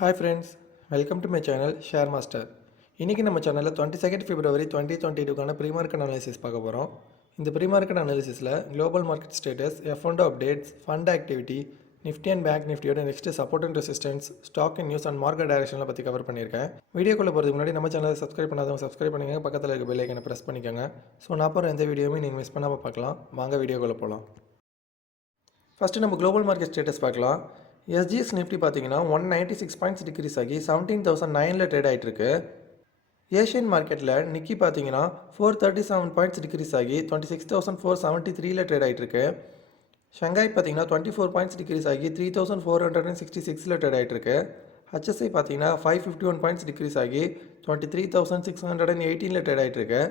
Hi friends, welcome to my channel Share Master. இன்றைக்கி நம்ம சேனலில் 22 February 2022 ப்ரீ-மார்க்கெட் அனாலிசிஸ் பார்க்க போகிறோம். இந்த ப்ரீ-மார்க்கெட் அனாலிசிஸில் global market status, F&O updates, fund activity, Nifty and bank நிஃப்டியோட next support and resistance, stock and news and market டைரக்ஷனில் பற்றி கவர் பண்ணியிருக்கேன். வீடியோக்குள்ளே போகிறதுக்கு முன்னாடி நம்ம சேனலை சப்ஸ்கிரைப் பண்ணாதவங்க சப்ஸ்கிரைப் பண்ணிக்கோங்க, பக்கத்தில் இருக்க பெல் ஐக்கனை ப்ரெஸ் பண்ணிக்கோங்க. ஸோ நான் போகிற எந்த வீடியோவுமே நீங்கள் மிஸ் பண்ணாமல் பார்க்கலாம். வாங்க வீடியோக்குள்ளே போகலாம். ஃபஸ்ட்டு நம்ம குளோபல் மார்க்கெட் ஸ்டேட்டஸ் பார்க்கலாம். எஸ்ஜிஎஸ் நிஃப்டி பார்த்தீங்கன்னா 196 பாயிண்ட்ஸ் டிக்ரீஸ் ஆகி 17,009 ட்ரேட் ஆகிட்டு இருக்கு. ஏஷியன் மார்க்கெட்டில் நிக்கி பார்த்தீங்கன்னா 437 பாயிண்ட்ஸ் டிக்ரீஸ் ஆகி 26,473 ட்ரேட் ஆகிட்டு இருக்கு. ஷங்காய் பார்த்தீங்கன்னா 24 பாயிண்ட்ஸ் டிக்ரீஸ் ஆகி 3,466 ட்ரேட் ஆகிட்டு இருக்கு. ஹச்எஸ்ஐ பார்த்தீங்கன்னா 551 பாயிண்ட்ஸ் டிக்ரீஸ் ஆகி 23,618 ட்ரேட் ஆகிட்டு இருக்கு.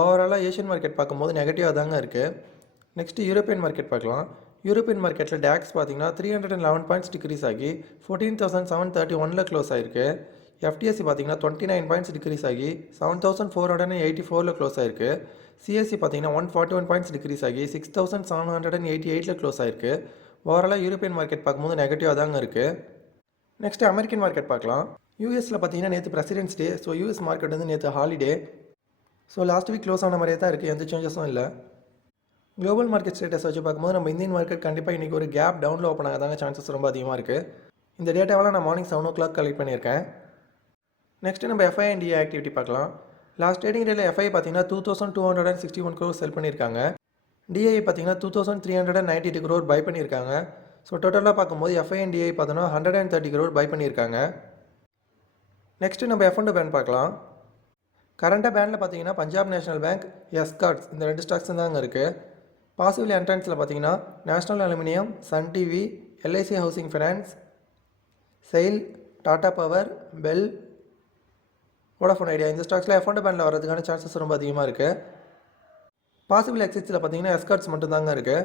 ஓவராலாக ஏஷியன் மார்க்கெட் பார்க்கும்போது நெகட்டிவாக தாங்க இருக்குது. நெக்ஸ்ட்டு யூரோப்பியன் மார்க்கெட் பார்க்கலாம். யூரோப்பியன் மார்க்கெட்டில் டேக்ஸ் பார்த்தீங்கன்னா 311 பாயிண்ட்ஸ் டிக்ரீஸ் ஆகி 14,731 க்ளோஸ் ஆகிருக்கு. எஃப்டிஎஸ்சி பார்த்தீங்கன்னா 29 பாயிண்ட்ஸ் டிக்ரீஸ் ஆகி 7,484 க்ளோஸ் ஆகிருக்கு. சிஎஸ்சி பார்த்தீங்கன்னா 141 பாயிண்ட்ஸ் டிக்ரீஸ் ஆகி 6,788 க்ளோஸ் ஆகிருக்கு. ஓவராலாக யூரோப்பியன் மார்க்கெட் பார்க்கும்போது நெகட்டிவாக தாங்க இருக்குது. நெக்ஸ்ட்டு அமெரிக்கன் மார்க்கெட் பார்க்கலாம். யூஎஸில் பார்த்தீங்கன்னா நேற்று பிரசிடென்ட்ஸ் டே. ஸோ யூஎஸ் மார்க்கெட் வந்து நேற்று holiday. So last week close ஆன மாதிரியே தான் இருக்குது, எந்த சேஞ்சஸும் இல்லை. குளோபல் மார்க்கெட் ஸ்டேட்டஸ் வச்சு பார்க்கும்போது நம்ம இந்தியன் மார்க்கெட் கண்டிப்பாக இன்றைக்கி ஒரு கேப் டவுனில் ஓப்பன் ஆகாதாங்க சான்சஸ் ரொம்ப அதிகமாக இருக்குது. இந்த டேட்டாவெல்லாம் நான் மார்னிங் 7 o'clock கலெக்ட் பண்ணியிருக்கேன். நெக்ஸ்ட்டு நம்ம எஃப்ஐ அண்ட் டிஏ ஆக்டிவிட்டி பார்க்கலாம். லாஸ்ட் ட்ரேடிங் டேயில் எஃப்ஐ பார்த்தீங்கன்னா 2,261 crore செல் பண்ணியிருக்காங்க. டிஐ பார்த்தீங்கன்னா 2,392 crore பை பண்ணியிருக்காங்க. ஸோ டோட்டலாக பார்க்கும்போது எஃப்ஐ அண்ட் டிஐ பார்த்தோன்னா 130 crore பை பண்ணியிருக்காங்க. நெக்ஸ்ட்டு நம்ம F&O பேண்ட் பார்க்கலாம். கரண்ட்டாக பேண்டில் பார்த்தீங்கன்னா பஞ்சாப் நேஷனல் பேங்க், எஸ்கார்ட்ஸ் இந்த 2 ஸ்டாக்ஸ் தாங்க இருக்குது. பாசிபிள் என்ட்ரன்ஸில் பார்த்தீங்கன்னா national aluminium, Sun TV, LIC housing finance, SAIL, Tata power, BEL, Vodafone Idea இந்த ஸ்டாக்ஸில் F&O பேண்டில் வரதுக்கான சான்சஸ் ரொம்ப அதிகமாக இருக்குது. பாசிபிள் எக்ஸிட்ஸில் பார்த்தீங்கன்னா எஸ்கார்ட்ஸ் மட்டும்தாங்க இருக்குது.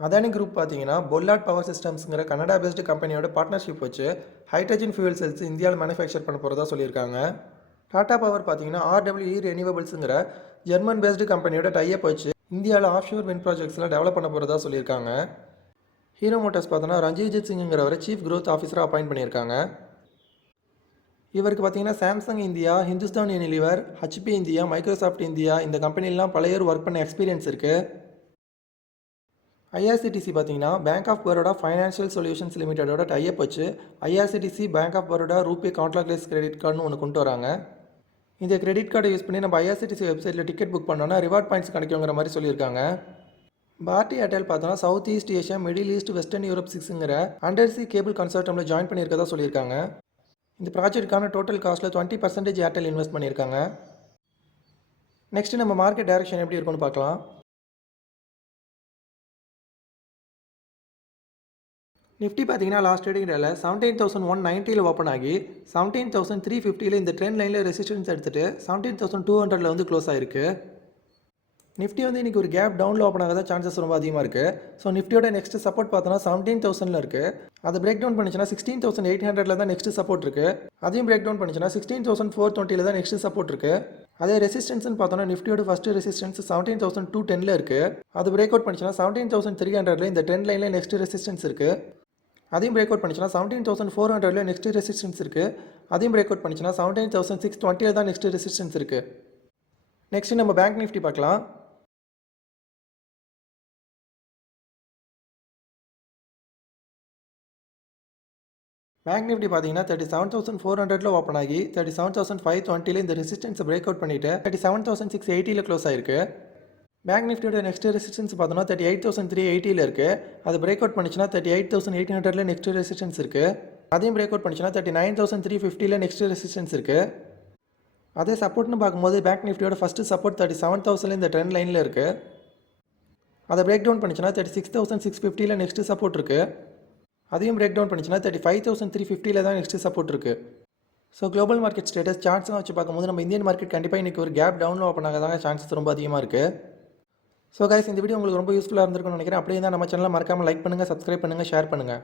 அதானி குரூப் பார்த்தீங்கன்னா பொல்லாட் பவர் சிஸ்டம்ஸுங்கிற கனடா பேஸ்டு கம்பெனியோட பார்ட்னர்ஷிப் வச்சு ஹைட்ரஜன் ஃபியூல் செல்ஸ் இந்தியாவில் மேனுஃபேக்சர் பண்ண போகிறதா சொல்லியிருக்காங்க. டாடா பவர் பார்த்தீங்கன்னா RWE ரெனியூவபிள்ஸுங்கிற ஜெர்மன் பேஸ்டு கம்பெனியோட டைப் வச்சு இந்தியாவில் ஆஃப்ஷோர் விண்ட் ப்ராஜெக்ட்ஸ்லாம் டெவலப் பண்ண போகிறதா சொல்லியிருக்காங்க. ஹீரோ மோட்டார்ஸ் பார்த்தோன்னா ரஞ்சித் சிங்குங்கிறவரை சீஃப் க்ரோத் ஆஃபீஸராக அப்பாயிண்ட் பண்ணியிருக்காங்க. இவருக்கு பார்த்தீங்கன்னா Samsung India, Hindustan Unilever, HP India, Microsoft India இந்த கம்பெனிலாம் பல இயர் ஒர்க் பண்ண எக்ஸ்பீரியன்ஸ் இருக்குது. IRCTC பார்த்தீங்கன்னா bank of Baroda financial solutions லிமிடெடோட டைப் வச்சு IRCTC bank of Baroda RuPay contactless credit கார்டுன்னு ஒன்று கொண்டு வராங்க. இந்த கிரெடிட் கார்டை யூஸ் பண்ணி நம்ம IRCTC வெப்சைட்டில் டிக்கெட் புக் பண்ணோன்னா ரிவார்ட் பாயிண்ட்ஸ் கிடைக்குங்கிற மாதிரி சொல்லியிருக்காங்க. பாரதி ஏர்டெல் பார்த்தோன்னா South East Asia, Middle East, Western Europe 6ங்கிற அண்டர்சி கேபிள் கன்சோர்டியமில் ஜாயின் பண்ணியிருக்கதா சொல்லியிருக்காங்க. இந்த ப்ராஜெக்ட்டுக்கான டோட்டல் காஸ்ட்டில் 20% ஏர்டெல் இன்வெஸ்ட் பண்ணியிருக்காங்க. நெக்ஸ்ட்டு நம்ம மார்க்கெட் டைரக்ஷன் எப்படி இருக்குன்னு பார்க்கலாம். நிஃப்டி பார்த்தீங்கன்னா லாஸ்ட் ட்ரேடிங் டேல 17,190 ஓப்பன் ஆகி 17,350 இந்த ட்ரெண்ட் லைனில் ரெசிஸ்டன்ஸ் எடுத்துகிட்டு 17,200 வந்து க்ளோஸ் ஆகிருக்கு. நிஃப்டி வந்து இன்றைக்கி ஒரு கேப் டவுனில் ஓப்பன் ஆகாத சான்சஸ் ரொம்ப அதிகமாக இருக்குது. ஸோ நிஃப்டியோட நெக்ஸ்ட் சப்போர்ட் பார்த்தோன்னா 17,000 இருக்குது. அதை பிரேக் டவுன் பண்ணிச்சுன்னா 16,800 தான் நெக்ஸ்ட் சப்போர்ட் இருக்குது. அதையும் பிரேக் டவுன் பண்ணிச்சுன்னா 16,420 தான் நெக்ஸ்ட் சப்போர்ட் இருக்குது. அதே ரெசிஸ்டன்ஸ்னு பார்த்தோன்னா நிஃப்டியோட ஃபஸ்ட்டு ரெசிஸ்டன்ஸ் 17,210 இருக்குது. அது பிரேக் அவுட் பண்ணிச்சுன்னா 17,300 இந்த ட்ரெண்ட் லைனில் நெக்ஸ்ட் ரெசிஸ்டன்ஸ் இருக்குது. அதையும் பிரேக் அவுட் பண்ணிச்சுன்னா 17,400 நெக்ஸ்ட் ரெசிஸ்டன்ஸ் இருக்குது. அதையும் பிரேக் அவுட் பண்ணிச்சுன்னா 17,620 தான் நெக்ஸ்ட் ரெசிஸ்டன்ஸ் இருக்குது. நெக்ஸ்ட் நம்ம பேங்க் நிஃப்டி பார்க்கலாம். பேங்க் நிஃப்டி பார்த்தீங்கன்னா 37,400 ஓப்பன் ஆகி 37,520 இந்த ரெசிஸ்டன்ஸை பிரேக் அவுட் பண்ணிவிட்டு 37,680 க்ளோஸ் ஆயிருக்கு. பேங்க் நிஃப்டியோட நெக்ஸ்ட் ரெசிஸ்டன்ஸ் பார்த்தோன்னா 38,380 இருக்குது. அது பிரேக் அவுட் பண்ணிச்சுன்னா 38,800 நெக்ஸ்ட் ரெசிஸ்டன்ஸ் இருக்குது. அதையும் பிரேக் அவுட் பண்ணிச்சுன்னா 39,350 நெக்ஸ்ட் ரெசிஸ்டன்ஸ் இருக்குது. அதே சப்போர்ட்னு பார்க்கும்போது பேங்க் நிஃப்டியோட ஃபஸ்ட்டு சப்போர்ட் 37,000 இந்த ட்ரெண்ட் லைனில் இருக்குது. அதை பிரேக் டவுன் பண்ணிச்சுன்னா 36,650 நெக்ஸ்ட் சப்போர்ட் இருக்குது. அதையும் பிரேக் டவுன் பண்ணிச்சுன்னா 35,350 தான் நெக்ஸ்ட் சப்போர்ட் இருக்குது. ஸோ குளோபல் மார்க்கெட் ஸ்டேட்டஸ் சார்ட்ஸ்லாம் வச்சு பார்க்கும்போது நம்ம இந்தியன் மார்க்கெட் கண்டிப்பாக இன்றைக்கி ஒரு கேப் டவுனில் ஓப்பன் ஆகாதாங்க சான்சஸ் ரொம்ப அதிகமாக இருக்குது. ஸோ கைஸ், இந்த வீடியோ உங்களுக்கு ரொம்ப யூஸ்ஃபுல்லாக இருந்திருக்கும்னு நினைக்கிறேன். அப்படியே தான் நம்ம சேனலை மறக்காமல் லைக் பண்ணுங்கள், சப்ஸ்கிரைப் பண்ணுங்கள், ஷேர் பண்ணுங்கள்.